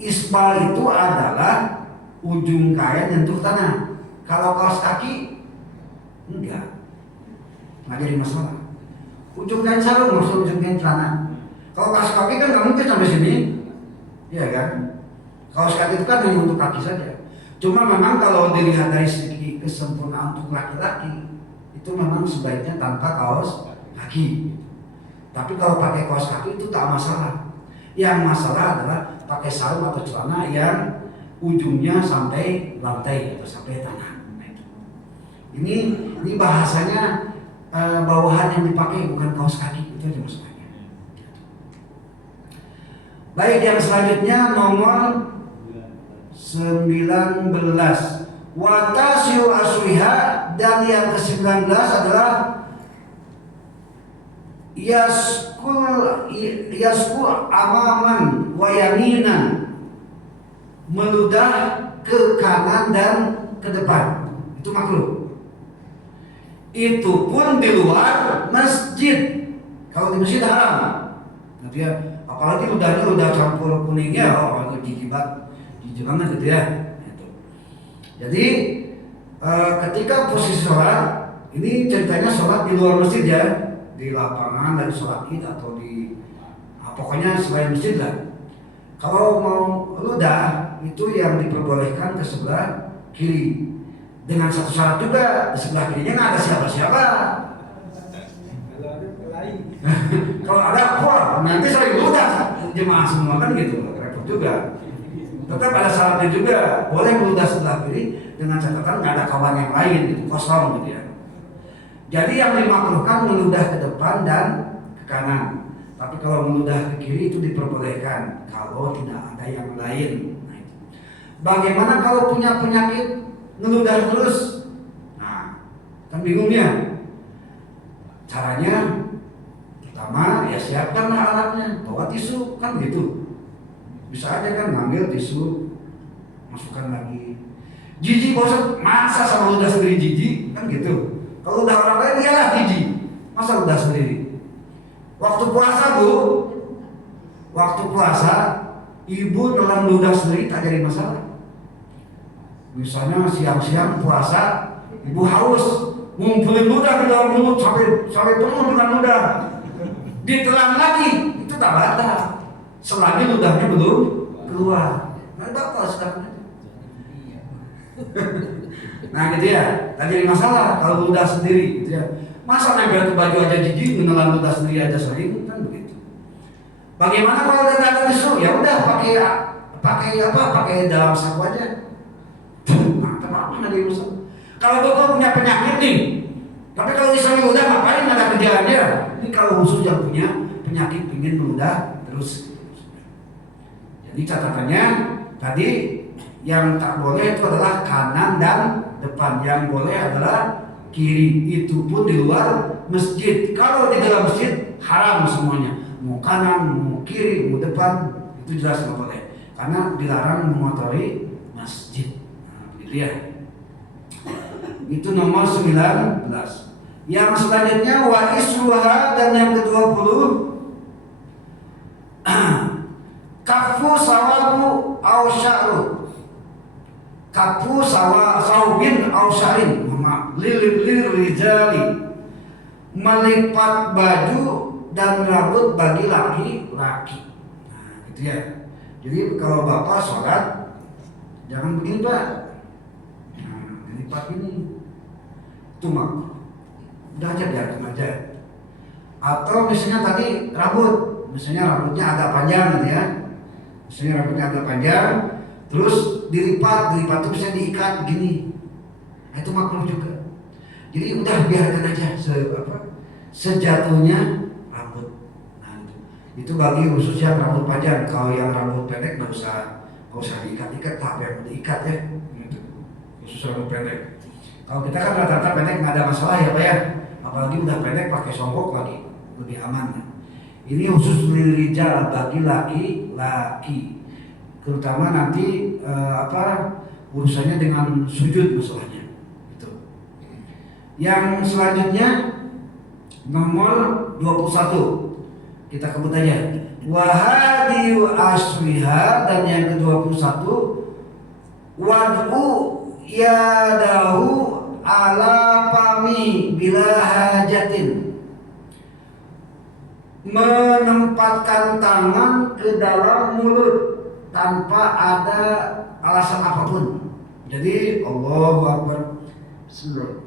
isbal itu adalah ujung kain nyentuh tanah. Kalau kaos kaki enggak. Nggak jadi masalah. Ujung kain sarung maksud ujung kain celana. Kalau kaos kaki kan nggak mungkin sampai sini, iya kan? Kaos kaki itu kan hanya untuk kaki saja. Cuma memang kalau dilihat dari segi kesempurnaan untuk laki-laki, itu memang sebaiknya tanpa kaos kaki. Tapi kalau pakai kaos kaki itu tak masalah. Yang masalah adalah pakai sarung atau celana yang ujungnya sampai lantai atau sampai tanah. Ini bahasanya bawahan yang dipakai bukan kaos kaki, itu aja masalahnya. Baik, yang selanjutnya nomor 19. Watasiu asriha, dan yang ke-19 adalah yaskul amaman wa yaminan, meludah ke kanan dan ke depan, itu makruh. Itu pun di luar masjid. Kalau di masjid haram. Nanti ya, apalagi ludahnya ludah campur kuningnya, itu dikibat, dijebangan gitu ya. Itu. Jadi ketika posisi sholat, ini ceritanya sholat di luar masjid ya, di lapangan dari sholat id atau di pokoknya selain masjid lah. Kalau mau ludah itu yang diperbolehkan ke sebelah kiri. Dengan satu syarat juga, di sebelah kirinya nggak ada siapa-siapa. Kalau ada nanti saya ludah jemaah semua kan gitu, repot juga. Tetap ada syaratnya juga, boleh meludah sebelah kiri dengan catatan nggak ada kawan yang lain, gitu, kosong gitu ya. Jadi yang dimakruhkan meludah ke depan dan ke kanan. Tapi kalau meludah ke kiri itu diperbolehkan kalau tidak ada yang lain. Nah, itu. Bagaimana kalau punya penyakit ngeludah terus? Nah, kan bingungnya. Caranya pertama ya siapkanlah alatnya, bawa tisu kan gitu. Bisa aja kan ngambil tisu, masukkan lagi. Jijik bosan, masa sama ludah sendiri jijik kan gitu. Kalau udah orang lain iyalah jijik, masa ludah sendiri. Waktu puasa bu, waktu puasa ibu dalam ludah sendiri tak jadi masalah. Misalnya siang-siang puasa, ibu haus, ngumpulin ludah di dalam mulut sampai penuh dengan ludah, ditelan lagi, itu tak batal. Selagi ludahnya belum keluar, nggak batal sekarang. Nah gitu ya, tak jadi masalah kalau ludah sendiri, gitu ya. Masa nempel ke baju aja jijik, menelan ludah sendiri aja sering, kan begitu. Bagaimana kalau tidak ada tisu? Ya udah pakai dalam saku aja. Apa ada urusan? Kalau dokter punya penyakit nih, tapi kalau misalnya udah ngapain ada kerjaannya? Ini kalau khusus yang punya penyakit ingin meludah terus. Jadi catatannya tadi yang tak boleh itu adalah kanan dan depan, yang boleh adalah kiri. Itu pun di luar masjid. Kalau di dalam masjid haram semuanya, mau kanan, mau kiri, mau depan, itu jelas nggak boleh, karena dilarang mengotori masjid. Gitu ya. Itu nomor 19. Yang selanjutnya wa isruha, dan yang ke-20 kafu sawabu au sya'ru. Kafu sawbin au sya'rin, lil rijali, melipat baju dan rambut bagi laki-laki. Nah, gitu ya. Jadi kalau bapak sholat jangan begini pak. Lipat ini itu mak, udah aja biarkan aja. Atau misalnya tadi misalnya rambutnya agak panjang gitu ya, misalnya rambutnya agak panjang, terus dilipat itu bisa diikat begini, nah, itu makruh juga. Jadi udah biarkan aja sejatuhnya rambut. Nah, itu bagi khusus yang rambut panjang. Kalau yang rambut pendek nggak usah diikat-ikat, tapi yang diikat ya. Khusus rambut pendek. Kalau kita kan rata-rata pendek nggak ada masalah ya pak ya. Apalagi udah pendek pakai songkok lagi lebih aman. Ini khusus rijal, bagi laki-laki. Terutama nanti urusannya dengan sujud masalahnya. Itu. Yang selanjutnya nomor 21. Kita kebut aja. Wahadiyu asriha, dan yang ke-21 wad'u yadahu ala fami bila hajatin, menempatkan tangan ke dalam mulut tanpa ada alasan apapun. Jadi Allahu Akbar, Bismillah.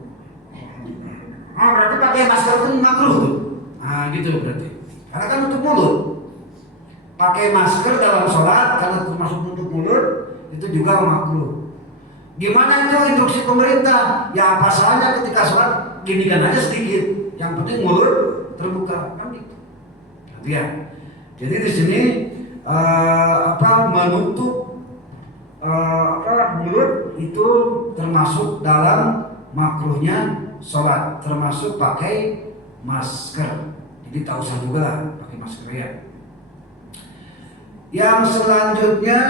Berarti pakai masker itu makruh tuh. Nah gitu berarti, karena kan untuk mulut. Pakai masker dalam sholat karena termasuk untuk mulut, itu juga makruh. Gimana itu instruksi pemerintah? Ya apa salahnya ketika sholat ginikan aja sedikit, yang penting mulut terbuka, kan gitu. Ya. Jadi di sini menutup mulut itu termasuk dalam makruhnya sholat, termasuk pakai masker. Jadi tak usah juga lah pakai masker ya. Yang selanjutnya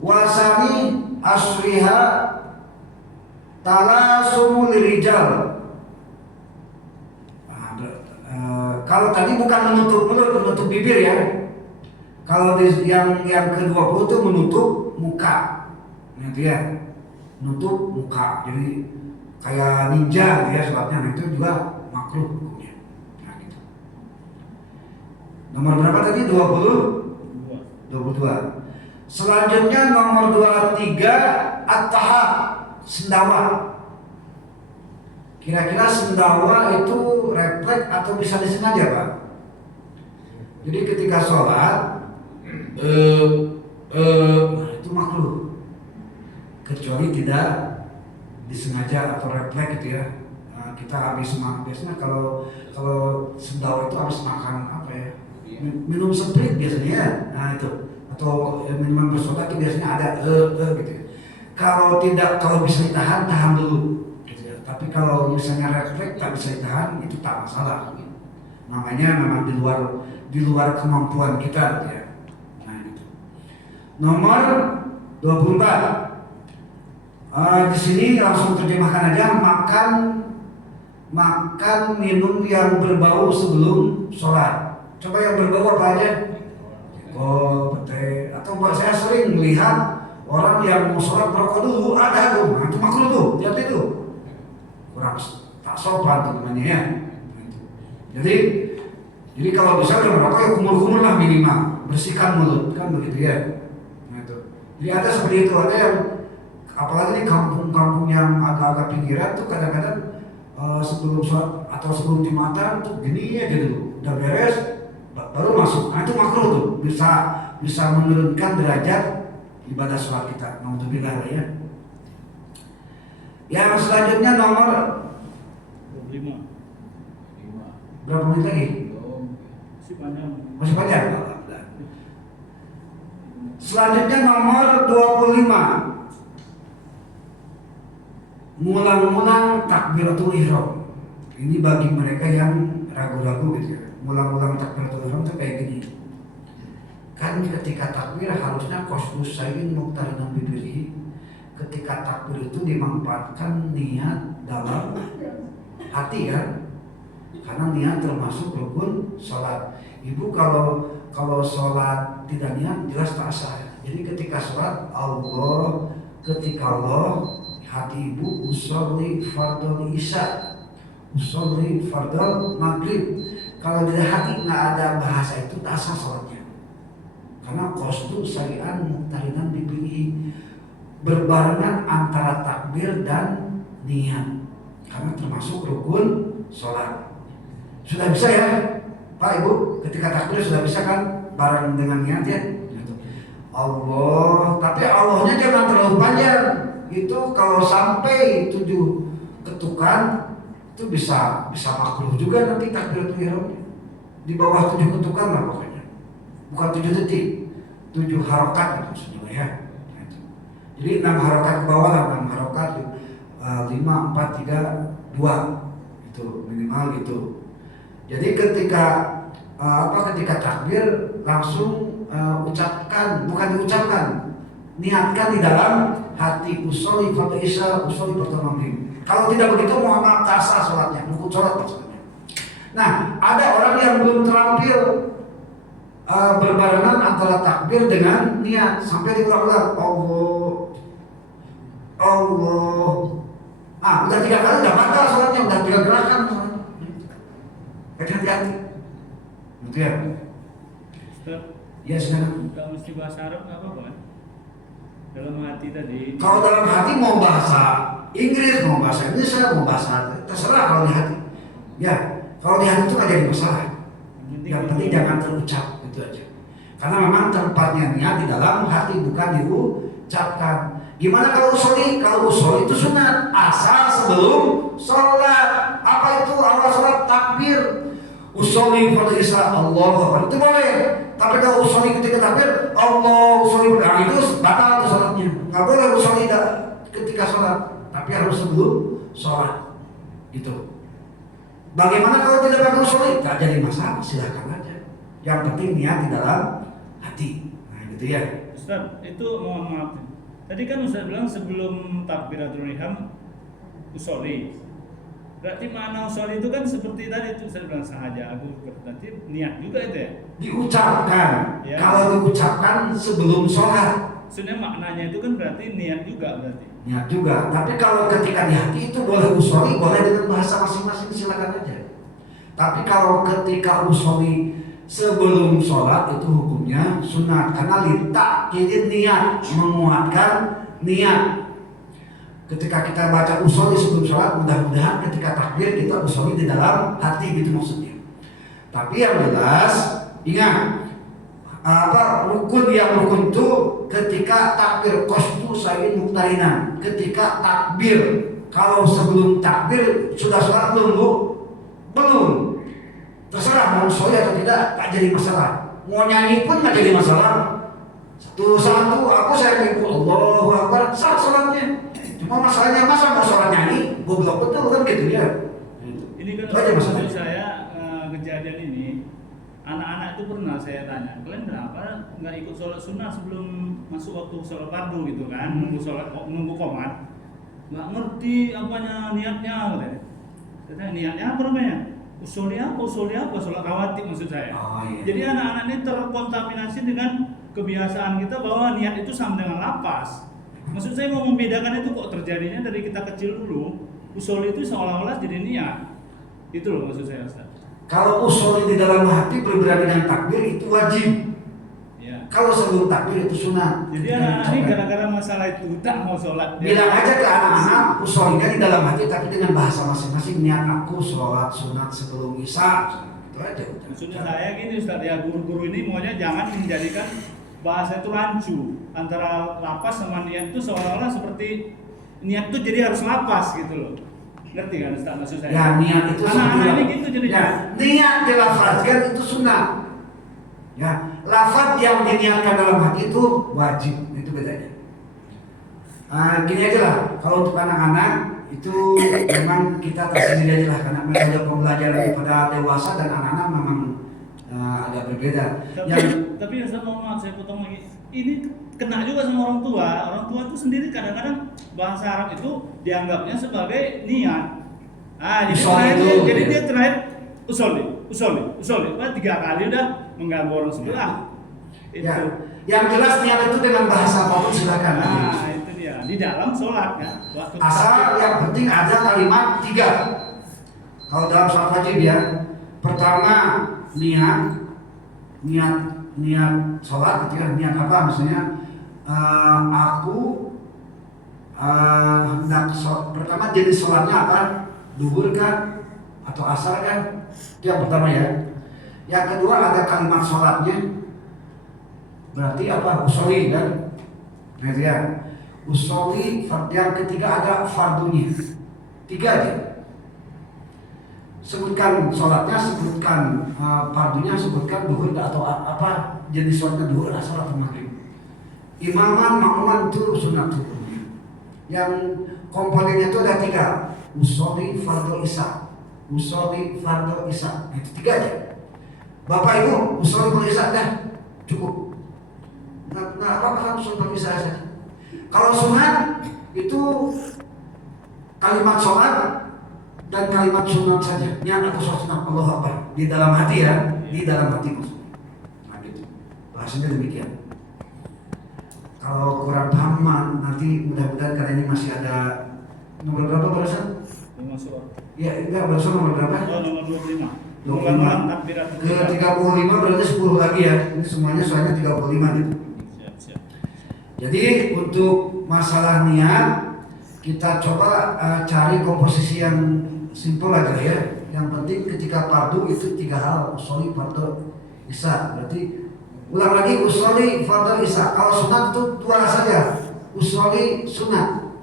wasani asriha talasumul rijal. Kalau tadi bukan menutup mulut, menutup bibir ya. Kalau yang ke-20 itu menutup muka, gitu ya, menutup muka. Jadi kayak ninja gitu ya sholatnya, nah itu juga makruh hukumnya. Nah, gitu. Nomor berapa tadi? 22. Selanjutnya nomor 23 at-taha, sendawa. Kira-kira sendawa itu refleks atau bisa disengaja, Pak? Jadi ketika sholat itu makruh, kecuali tidak disengaja atau refleks gitu ya. Nah, kita habis makan, biasanya kalau sendawa itu habis makan apa ya, minum sprit biasanya ya. Nah itu, atau minuman bersoda itu biasanya ada gitu ya. Kalau bisa ditahan, tahan dulu gitu ya. Tapi kalau misalnya refleks tak bisa ditahan, itu tak masalah. Namanya memang di luar kemampuan kita gitu ya. Nah itu. Nomor 24. Di sini langsung terjemahkan aja, makan minum yang berbau sebelum sholat. Coba yang berbau apa aja? Oh, pete. Atau saya sering melihat orang yang mau sholat merokok dulu, ada tuh, nah, itu makruh tuh, lihat itu. Kurang tak sopan tuh namanya ya. Jadi kalau bisa udah merokok ya kumur-kumur lah minimal, bersihkan mulut kan begitu ya. Nah itu. Jadi ada seperti itu, ada yang apalagi di kampung-kampung yang agak-agak pinggiran tuh kadang-kadang sebelum sholat atau sebelum Jumatan tuh gini aja dulu, udah beres baru masuk. Nah itu makruh tuh, bisa menurunkan derajat ibadah sholat kita. Alhamdulillah ya. Yang selanjutnya nomor 25. berapa menit lagi? Masih panjang. Selanjutnya nomor 25. Ngulang-ngulang takbiratul ihram. Ini bagi mereka yang ragu-ragu gitu ya. Ngulang-ngulang takbiratul ihram itu kayak gini. Kan ketika takbir harusnya qasdus sayin muqtarinan bibiri. Ketika takbir itu dimanfaatkan niat dalam hati kan. Karena niat termasuk rukun sholat. Ibu kalau sholat tidak niat jelas tak sah. Jadi ketika sholat ketika Allah, hati ibu usolli fardhu isya, usolli fardhu maghrib. Kalau di hati nggak ada bahasa itu tak sah sholatnya. Karena qasdu syai'an muqtarinan bibihi, berbarengan antara takbir dan niat. Karena termasuk rukun sholat. Sudah bisa ya Pak Ibu, ketika takbir sudah bisa kan bareng dengan niat ya. Allah, tapi Allahnya jangan terlalu panjang. Itu kalau sampai 7 ketukan itu bisa makruh juga nanti takbiratul ihramnya. Di bawah 7 ketukan lah pokoknya. Bukan 7 detik, 7 harokat itu maksudnya ya. Jadi 6 harokat ke bawah lah, 6 harokat 5, 4, 3, 2 itu minimal gitu. Jadi ketika takbir langsung bukan diucapkan, niatkan di dalam hati, usolli fardhu isya, usolli fardhu maghrib. Kalau tidak begitu mohon maaf tak sah sholatnya, rukun sholat maksudnya. Nah, ada orang yang belum terampil berbarengan antara takbir dengan niat sampai diulang-ulang Allah. Udah 3 kali udah batal sholatnya, udah 3 gerakan sholatnya. Hati-hati. Gitu ya. Ustaz, ya silakan. kalau mesti bahasa Arab nggak apa-apa kan? Dalam hati tadi. Kalau dalam hati mau bahasa Inggris, mau bahasa Indonesia, mau bahasa terserah kalau di hati. Ya, kalau di hati itu nggak jadi masalah. Yang penting jangan terucap itu aja. Karena memang tempatnya niat di dalam hati bukan diucapkan. Gimana kalau usolli? Kalau usolli itu sunat asal sebelum sholat. Apa itu awal sholat? Takbir. Usolli fardhu isya, Allahu akbar, itu boleh. Tapi kalau usolli ketika takbir, usolli itu batal tuh sholatnya. Nggak boleh usolli ketika sholat, tapi harus sebelum sholat. Gitu. Bagaimana kalau tidak pakai usolli? Tak jadi masalah, silahkan aja. Yang penting niat di dalam hati. Nah gitu ya. Ustaz, itu mohon maaf. Tadi kan Ustaz bilang sebelum takbiratul ihram usolli. Berarti makna usolli itu kan seperti tadi itu Ustaz bilang sahaja aku berarti niat juga itu ya. Diucapkan. Ya. Kalau diucapkan sebelum sholat. Sebenarnya maknanya itu kan berarti niat juga berarti. Niat juga. Tapi kalau ketika di hati itu boleh usolli, boleh dengan bahasa masing-masing, silakan aja. Tapi kalau ketika usolli sebelum sholat itu hukumnya sunat karena litakidin niat, menguatkan niat. Ketika kita baca usolli sebelum sholat, mudah-mudahan ketika takbir kita usolli di dalam hati, gitu maksudnya. Tapi yang jelas ingat rukun itu ketika takbir qasdu sayin muqtarinan, ketika takbir. Kalau sebelum takbir sudah sholat belum Bu? Belum. Terserah mau sholli atau tidak, tak jadi masalah. Mau nyanyi pun tak jadi masalah. Satu-satu aku saya ikut Allahu Akbar, sah sholatnya. Cuma masalahnya masa mau sholat nyanyi, goblok betul kan gitu ya. Ini kan maksud saya kejadian ini, anak-anak itu pernah saya tanya, kalian kenapa nggak ikut sholat sunnah sebelum masuk waktu sholat fardu gitu kan? Nunggu qomat, nggak ngerti apanya niatnya katanya. Katanya niatnya apa namanya? Usolli apa sholat rawatib maksud saya. Iya. Jadi anak-anak ini terkontaminasi dengan kebiasaan kita bahwa niat itu sama dengan lapas. Maksud saya mau membedakan itu kok terjadinya dari kita kecil dulu. Usolli itu seolah-olah jadi niat. Itu loh maksud saya Ustaz. Kalau usolli di dalam hati berbeda dengan takbir itu wajib. Ya. Kalau sebelum takbir itu sunat. Jadi anak-anak ini gara-gara masalah itu tak mau sholat. Bilang aja ke anak-anak usollinya di dalam hati tapi dengan bahasa masing-masing, niat aku sholat sunat sebelum isya. Itu aja. Maksudnya saya gini Ustaz ya, guru-guru ini maunya jangan menjadikan bahasa itu rancu antara lapas sama niat itu seolah-olah seperti niat itu jadi harus lapas gitu loh. Ngerti kan Ustaz maksud saya? Ya niat itu anak-anak ini gitu jadi ya, niat dilafazkan itu sunnah. Ya, lafaz yang diniatkan dalam hati itu wajib, itu bedanya. Gini aja lah, kalau untuk anak-anak itu memang kita tersendiri aja lah karena mereka sudah pembelajaran daripada dewasa dan anak-anak memang agak berbeda. Tapi Ustaz mohon maaf saya potong lagi. Ini kena juga sama orang tua. Orang tua itu sendiri kadang-kadang bahasa Arab itu dianggapnya sebagai niat. Jadi dia terakhir usolli. Wah, 3 kali udah mengganggu orang sebelah. Itu. Ya, yang jelas niat itu dengan bahasa apapun silakan. Itu dia. Di dalam sholat kan. Asal yang penting ada kalimat 3. Kalau dalam sholat wajib ya. Pertama niat sholat gitu ya. Niat apa misalnya aku hendak pertama jenis sholatnya apa? Duhur kan atau asar kan? Itu yang pertama ya. Yang kedua ada kalimat sholatnya. Berarti apa? Usolli kan? Nah itu ya. Usolli. Yang ketiga ada fardunya. 3 aja. Sebutkan sholatnya, sebutkan fardunya, sebutkan duhur atau apa jenis sholatnya, duhur, asar atau maghrib. Imaman, makmuman itu sunat hukumnya. Yang komponennya itu ada 3. Usolli, fardu, isya. Usolli, fardu, isya. Itu 3 aja. Bapak Ibu, usolli, fardu, isya dah cukup. Nggak apa-apa kan usolli, fardu, isya saja. Kalau sunat itu kalimat sholat dan kalimat sunat saja. Niat atau sholat sunat Allahu Akbar di dalam hati ya, di dalam hati maksudnya. Nah gitu. Bahasanya demikian. Kalau kurang paham nanti mudah-mudahan karena ini masih ada nomor berapa barasan? Masuk. Ya enggak barasan nomor berapa? Nomor 25. 25. Ke 35 berarti 10 lagi ya. Ini semuanya soalnya 35 gitu. Siap. Jadi untuk masalah niat kita coba cari komposisi yang simpel aja ya. Yang penting ketika fardu itu 3 hal, usolli, fardu, isya. Berarti ulang lagi usolli, fardu, isya. Kalau sunat itu 2 saja. Usolli, sunat.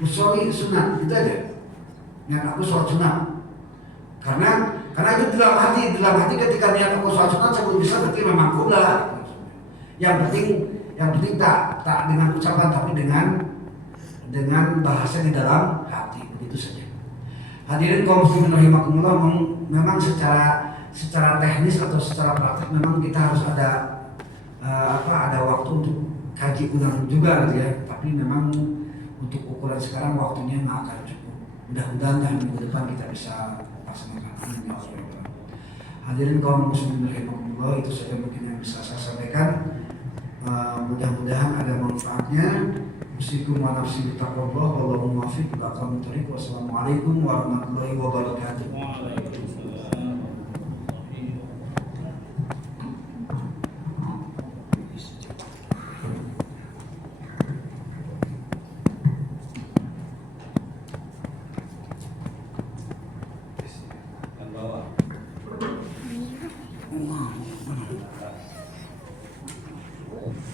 Usolli, sunat. Itu aja. Niat aku sholat sunat. Karena itu dalam hati ketika niat aku sholat sunat sebelum bisa berarti memang udah. Yang penting tak dengan ucapan tapi dengan bahasa di dalam hati, begitu saja. Hadirin kaum muslimin rahimakumullah, memang secara teknis atau secara praktek memang kita harus ada waktu untuk kaji ulang juga gitu ya. Tapi memang untuk ukuran sekarang waktunya nggak akan cukup. Mudah-mudahan yang minggu depan kita bisa laksanakan. Amin ya Allah. Hadirin kaum muslimin rahimakumullah, itu saja mungkin yang bisa saya sampaikan. Mudah-mudahan ada manfaatnya. Usikum wa nafsi bitaqwallah wallahu muwaffiq ila aqwamit thoriq. Wassalamualaikum warahmatullahi wabarakatuh.